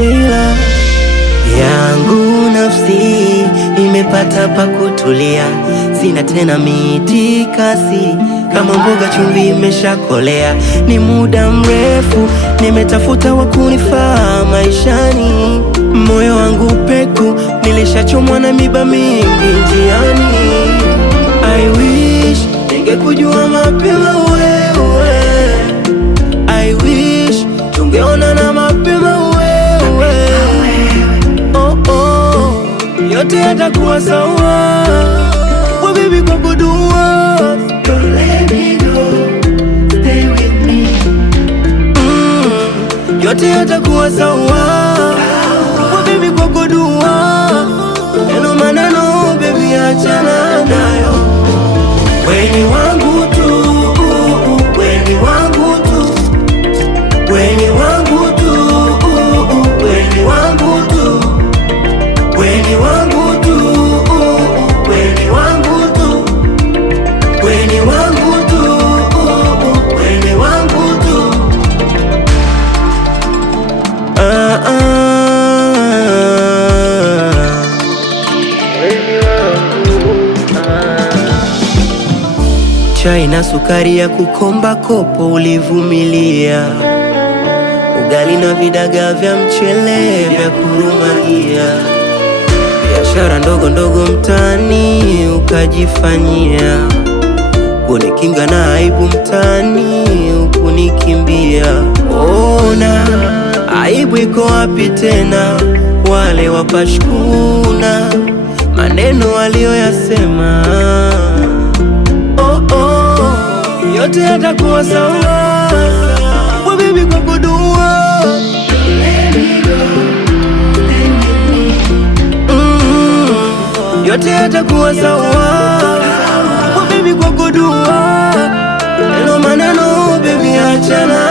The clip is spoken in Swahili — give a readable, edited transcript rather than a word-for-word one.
Jayla. Yangu nafsi imepata pa kutulia, sina tena mitikasi, kama mboga chumvi imeshakolea. Ni muda mrefu nimetafuta wa kunifaa maishani, moyo wangu peku, nilishachomwa na miba mingi njiani. I wish ningekujua mapema wewe, I wish tungeonana mapema wewe. Oh oh, yote yatakuwa sawa, kwa baby kwa kudua. Don't let me go, stay with me. Yote yatakuwa sawa, kwa baby kwa kudua. Neno maneno baby achana nayo, weni wangu tu, weni wangu tu, weni wangu tu, weni wangu tu, weni wangu tu, weni wangu tu, weni wangu tu, weni wangu tu. Chai na sukari ya kukomba kopo ulivumilia, ugali na vidagaa vya mchele vya kurumagia, biashara ndogo ndogo mtaani ukajifanyia, kunikinga na aibu mtaani ukunikimbia. Ona aibu iko wapi tena? Wale wapashkuna maneno walioyasema, yote yatakuwa sawa, kwa baby kwa kudua. Yote yatakuwa sawa, kwa baby kwa kudua. Neno maneno baby achana